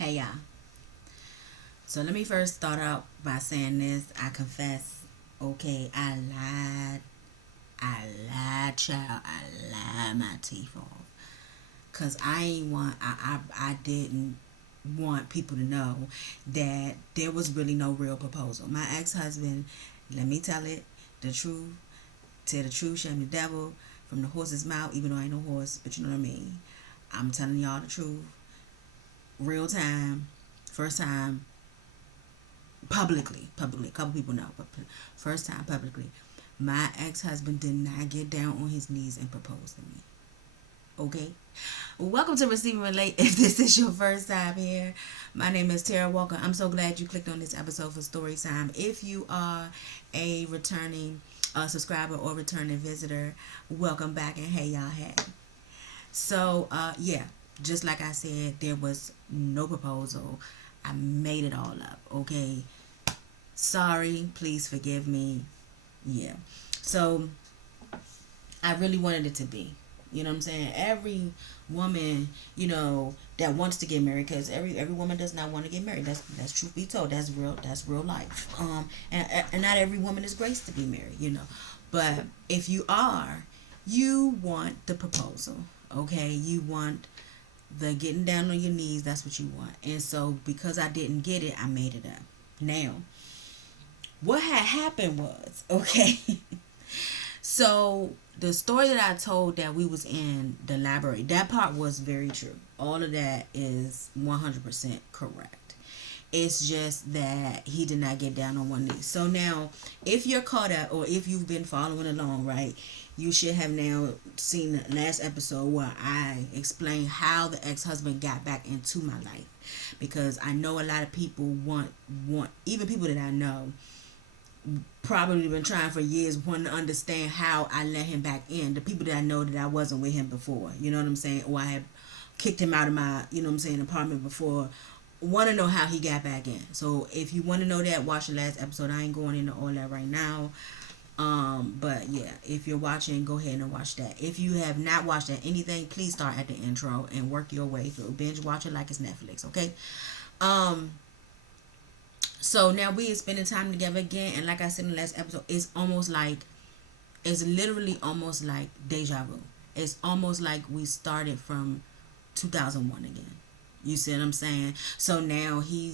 Hey y'all. So let me first start out by saying this. I confess, okay, I lied. I lied, child. I lied my teeth off. Cause I ain't want I didn't want people to know that there was really no real proposal. My ex husband, let me tell it, the truth, tell the truth, shame the devil, from the horse's mouth, even though I ain't no horse, but you know what I mean. I'm telling y'all the truth. Real time, first time, publicly. A couple people know, but first time publicly, my ex-husband did not get down on his knees and propose to me. Okay. Welcome to Receive and Relate. If this is your first time here, my name is Tara Walker. I'm so glad you clicked on this episode for story time. If you are a returning subscriber or returning visitor, welcome back, and hey y'all, hey. So yeah, just like I said, there was no proposal. I made it all up. Okay. Sorry, please forgive me. Yeah. So I really wanted it to be. You know what I'm saying? Every woman, that wants to get married, because every woman does not want to get married. That's truth be told. That's real. That's real life. And not every woman is graced to be married. But if you are, you want the proposal. Okay, you want the getting down on your knees. That's what you want. And so because I didn't get it, I made it up. Now, what had happened was, okay. So the story that I told, that we was in the library, that part was very true. All of that is 100% correct. It's just that he did not get down on one knee. So now, if you're caught up, or if you've been following along, right, you should have now seen the last episode where I explained how the ex-husband got back into my life. Because I know a lot of people want even people that I know probably been trying for years, wanting to understand how I let him back in. The people that I know that I wasn't with him before, you know what I'm saying, or I had kicked him out of my, apartment before, want to know how he got back in. So if you want to know that, watch the last episode. I ain't going into all that right now. But yeah, if you're watching, go ahead and watch that. If you have not watched that anything, please start at the intro and work your way through. Binge watch it like it's Netflix, okay? So now we are spending time together again, and like I said in the last episode, it's literally almost like deja vu. It's almost like we started from 2001 again. You see what I'm saying? So now he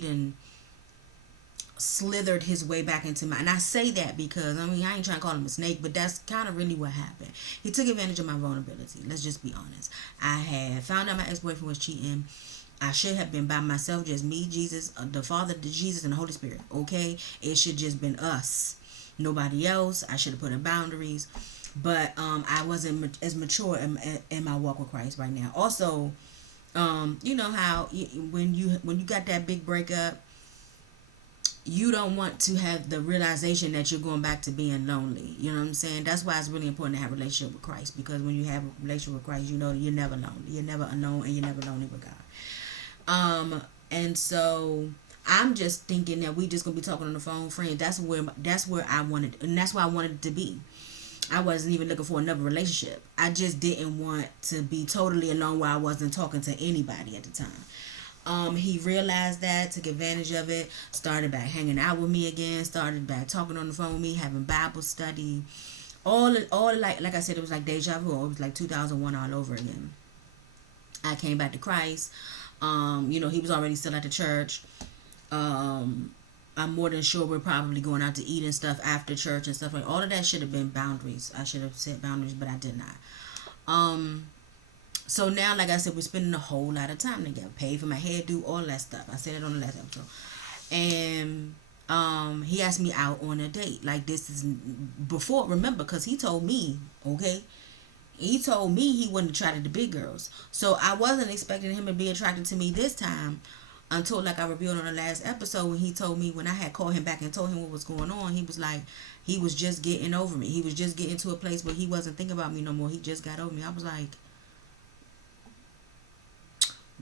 done slithered his way back into my, and I say that because I ain't trying to call him a snake, but that's kind of really what happened. He took advantage of my vulnerability. Let's just be honest. I had found out my ex-boyfriend was cheating. I should have been by myself, just me, Jesus, the Father, the Jesus, and the Holy Spirit. Okay, it should just been us, nobody else. I should have put in boundaries, but I wasn't as mature in my walk with Christ right now. Also, you know how when you got that big breakup, you don't want to have the realization that you're going back to being lonely. You know what I'm saying? That's why it's really important to have a relationship with Christ, because when you have a relationship with Christ, you know that you're never lonely. You're never alone, and you're never lonely with God. And so I'm just thinking that we just gonna be talking on the phone, friends. That's where I wanted, and that's where I wanted it to be. I wasn't even looking for another relationship. I just didn't want to be totally alone where I wasn't talking to anybody at the time. He realized that, took advantage of it, started back hanging out with me again, started back talking on the phone with me, having Bible study, all like I said, it was like deja vu. It was like 2001 all over again. I came back to Christ. He was already still at the church. I'm more than sure we're probably going out to eat and stuff after church and stuff like all of that. Should have been boundaries. I should have set boundaries, but I did not. So now, like I said, we're spending a whole lot of time together. Paid for my hairdo, all that stuff. I said it on the last episode. And he asked me out on a date. Like, this is before, remember, because he told me, okay, he told me he wasn't attracted to big girls. So I wasn't expecting him to be attracted to me this time, until, like I revealed on the last episode, when he told me, when I had called him back and told him what was going on, he was like, he was just getting over me. He was just getting to a place where he wasn't thinking about me no more. He just got over me. I was like,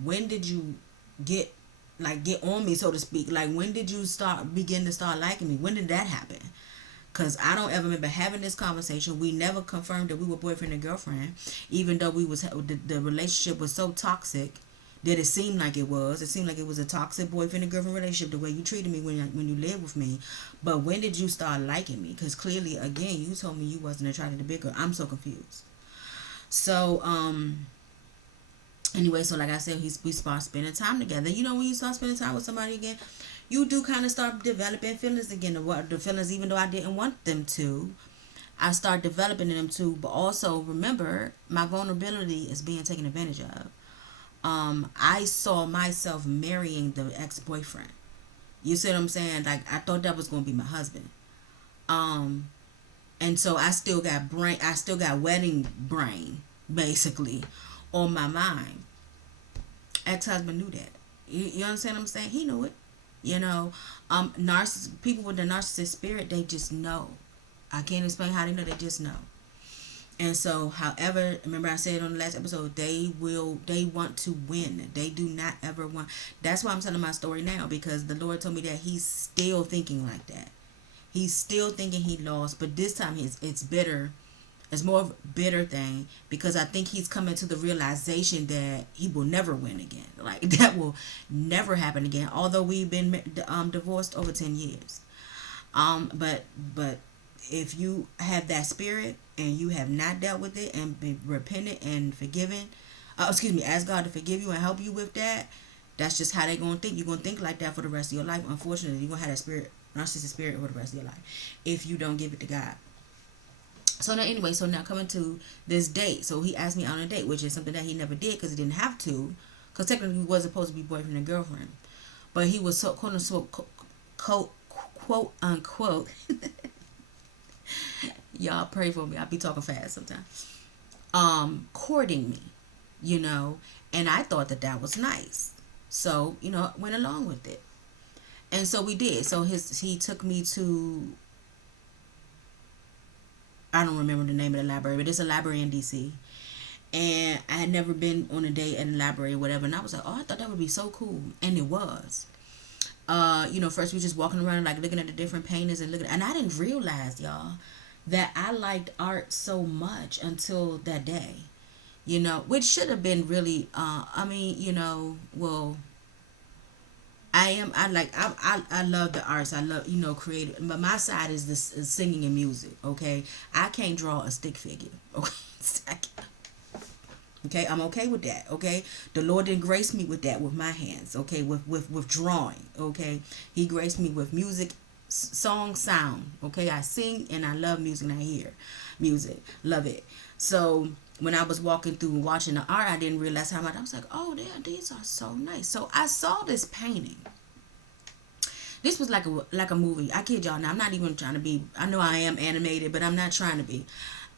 when did you get on me, so to speak? Like, when did you begin to start liking me? When did that happen? Because I don't ever remember having this conversation. We never confirmed that we were boyfriend and girlfriend, even though the relationship was so toxic Did it seem like it was? It seemed like it was a toxic boyfriend and girlfriend relationship, the way you treated me when you lived with me. But when did you start liking me? Because clearly, again, you told me you wasn't attracted to big girl. I'm so confused. So, anyway, so like I said, we start spending time together. You know, when you start spending time with somebody again, you do kind of start developing feelings again. The feelings, even though I didn't want them to, I start developing them too. But also remember, my vulnerability is being taken advantage of. I saw myself marrying the ex-boyfriend. You see what I'm saying? Like, I thought that was going to be my husband. Um, and so I still got wedding brain, basically, on my mind. Ex-husband knew that. You understand what I'm saying? He knew it. You know, people with the narcissist spirit, they just know. I can't explain how they know. They just know. And so, however, remember I said on the last episode, they want to win. They do not ever want. That's why I'm telling my story now, because the Lord told me that he's still thinking like that. He's still thinking he lost, but this time it's bitter. It's more of a bitter thing, because I think he's coming to the realization that he will never win again. Like, that will never happen again. Although we've been divorced over 10 years. But if you have that spirit and you have not dealt with it and been repentant and forgiven, ask God to forgive you and help you with that. That's just how they're going to think. You're going to think like that for the rest of your life. Unfortunately, you're going to have that spirit, narcissistic spirit, for the rest of your life if you don't give it to God. So now coming to this date. So he asked me on a date, which is something that he never did because he didn't have to. Because technically he was supposed to be boyfriend and girlfriend. But he was so quote unquote y'all pray for me. I be talking fast sometimes. Courting me, and I thought that was nice. So, went along with it. And so we did. So he took me to, I don't remember the name of the library, but it's a library in DC. And I had never been on a date in a library or whatever. And I was like, oh, I thought that would be so cool. And it was. First we were just walking around, like, looking at the different paintings and and I didn't realize, y'all, that I liked art so much until that day, which should have been really, I love the arts. I love, creative, but my side is this is singing and music. Okay. I can't draw a stick figure. Okay. Okay. I'm okay with that. Okay. The Lord didn't grace me with that with my hands. Okay. With drawing. Okay. He graced me with music, song, sound. Okay. I sing and I love music and I hear music. Love it. So when I was walking through and watching the art, I didn't realize how much. I was like, oh, these are so nice. So I saw this painting. This was like a movie. I kid y'all. Now, I'm not even trying to be. I know I am animated, but I'm not trying to be.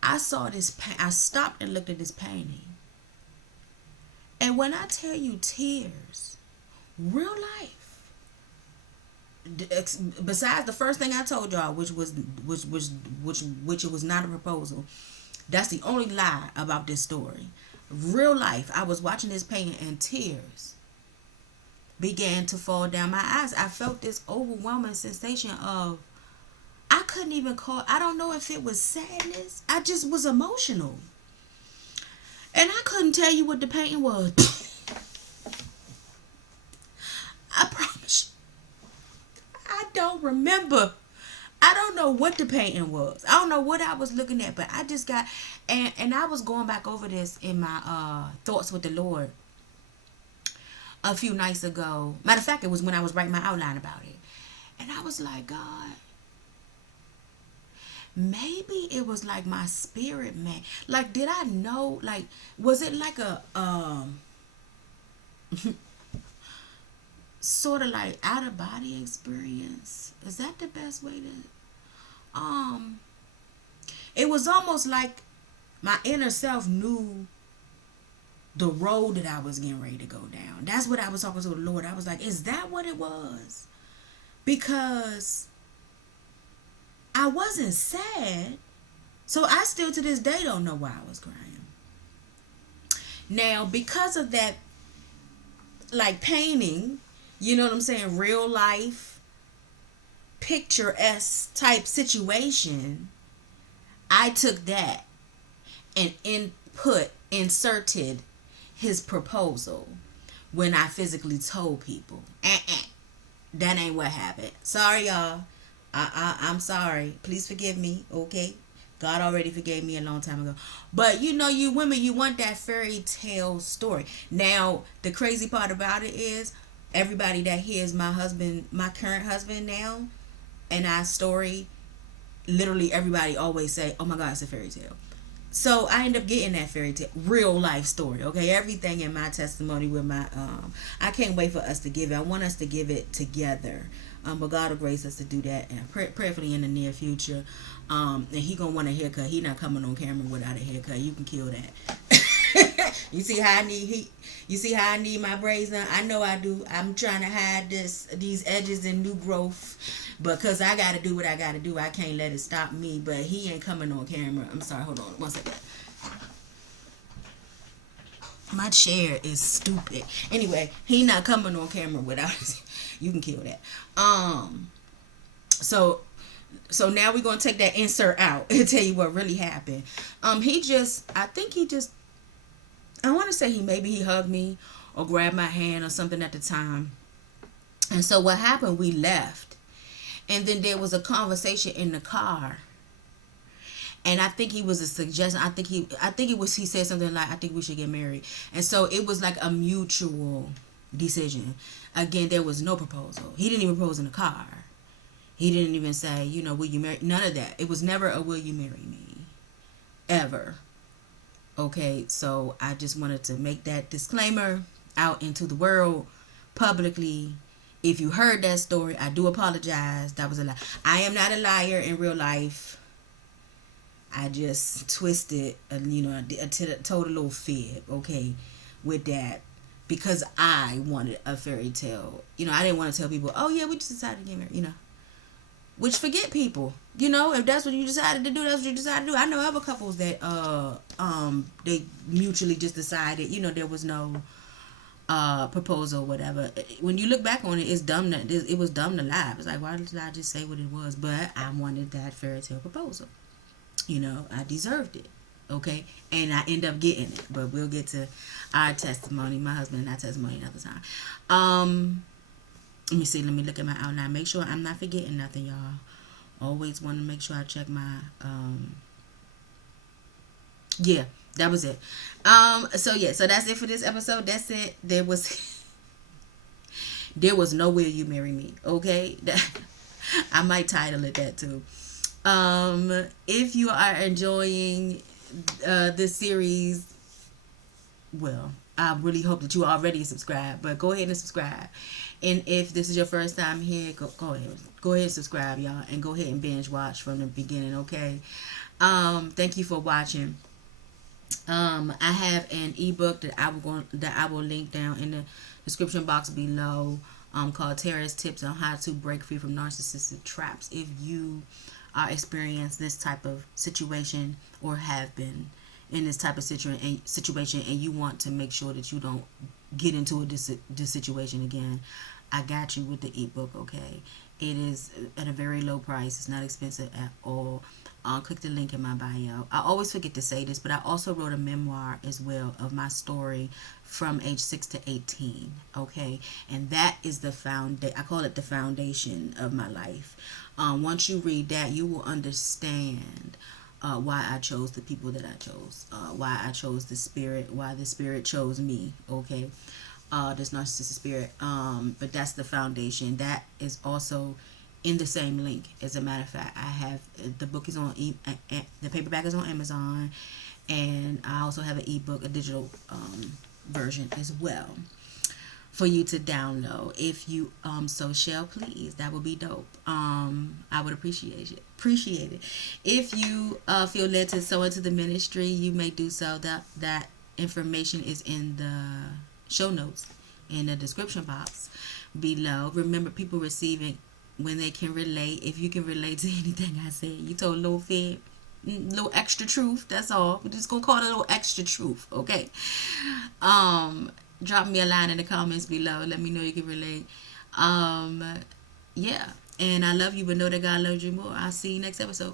I saw this. I stopped and looked at this painting. And when I tell you tears, real life. Besides the first thing I told y'all, which it was not a proposal. That's the only lie about this story. Real life, I was watching this painting and tears began to fall down my eyes. I felt this overwhelming sensation of, I couldn't even I don't know if it was sadness. I just was emotional. And I couldn't tell you what the painting was. I promise you. I don't remember. I don't know what the painting was. I don't know what I was looking at, but I just got, and I was going back over this in my thoughts with the Lord a few nights ago. Matter of fact, it was when I was writing my outline about it. And I was like, God, maybe it was like my spirit, man. Like, did I know, like, was it like a, sort of like out of body experience? Is that the best way to, it was almost like my inner self knew the road that I was getting ready to go down. That's what I was talking to the Lord. I was like, is that what it was? Because I wasn't sad. So I still to this day don't know why I was crying. Now, because of that, like, painting, you know what I'm saying, real life, picturesque type situation, I took that and inserted his proposal, when I physically told people. That ain't what happened. Sorry, y'all. I'm sorry. Please forgive me, okay? God already forgave me a long time ago. But you know, you women, you want that fairy tale story. Now, the crazy part about it is everybody that hears my husband, my current husband now, and our story, literally everybody always say, "Oh my God, it's a fairy tale." So I end up getting that fairy tale, real life story. Okay, everything in my testimony with my I can't wait for us to give it. I want us to give it together. But God will grace us to do that, and prayerfully in the near future. And he gonna want a haircut. He not coming on camera without a haircut. You can kill that. You see how I need You see how I need my braids done? I know I do. I'm trying to hide these edges and new growth, because I got to do what I got to do. I can't let it stop me. But he ain't coming on camera. I'm sorry. Hold on one second. My chair is stupid. Anyway, he not coming on camera without. You can kill that. So now we're gonna take that insert out and tell you what really happened. I want to say he hugged me or grabbed my hand or something at the time. And so what happened, we left. And then there was a conversation in the car. And I think he was a suggestion. He said something like, "I think we should get married." And so it was like a mutual decision. Again, there was no proposal. He didn't even propose in the car. He didn't even say, "Will you marry?" None of that. It was never a "will you marry me?" Ever. Okay, so I just wanted to make that disclaimer out into the world publicly. If you heard that story, I do apologize. That was a lie. I am not a liar in real life. I just twisted, a total little fib, okay, with that, because I wanted a fairy tale. I didn't want to tell people, "Oh yeah, we just decided to get married," Which, forget people. If that's what you decided to do, that's what you decided to do. I know other couples that they mutually just decided, there was no proposal or whatever. When you look back on it, it was dumb to lie. It's like, why did I just say what it was? But I wanted that fairy tale proposal. I deserved it. Okay, and I end up getting it. But we'll get to our testimony, my husband and our testimony another time. Let me see. Let me look at my outline. Make sure I'm not forgetting nothing, y'all. Always want to make sure I check my. Yeah, that was it. So that's it for this episode. That's it. There was no "Will you marry me?" Okay, I might title it that too. If you are enjoying this series, well, I really hope that you already subscribed. But go ahead and subscribe. And if this is your first time here, go ahead. Go ahead and subscribe, y'all. And go ahead and binge watch from the beginning, okay? Thank you for watching. I have an ebook that I will link down in the description box below, called Tara's Tips on How to Break Free from Narcissistic Traps. If you are experiencing this type of situation or have been in this type of situation and you want to make sure that you don't get into this situation again, I got you with the ebook, okay? It is at a very low price. It's not expensive at all. Click the link in my bio. I always forget to say this, but I also wrote a memoir as well of my story from age 6 to 18, okay? And that is I call it the foundation of my life. Once you read that, you will understand why I chose the people that I chose, why I chose the spirit, why the spirit chose me, okay? This narcissistic spirit. But that's the foundation. That is also in the same link. As a matter of fact, I have the book is on the paperback is on Amazon, and I also have an ebook, a digital version as well, for you to download. If you so shall please, that would be dope. I would appreciate it. If you feel led to sow into the ministry, you may do so. That information is in the show notes in the description box below. Remember, people receiving when they can relate. If you can relate to anything I said, you told a little fib, little extra truth, that's all. We're just gonna call it a little extra truth, okay? Drop me a line in the comments below. Let me know you can relate. Yeah, and I love you, but know that God loves you more. I'll see you next episode.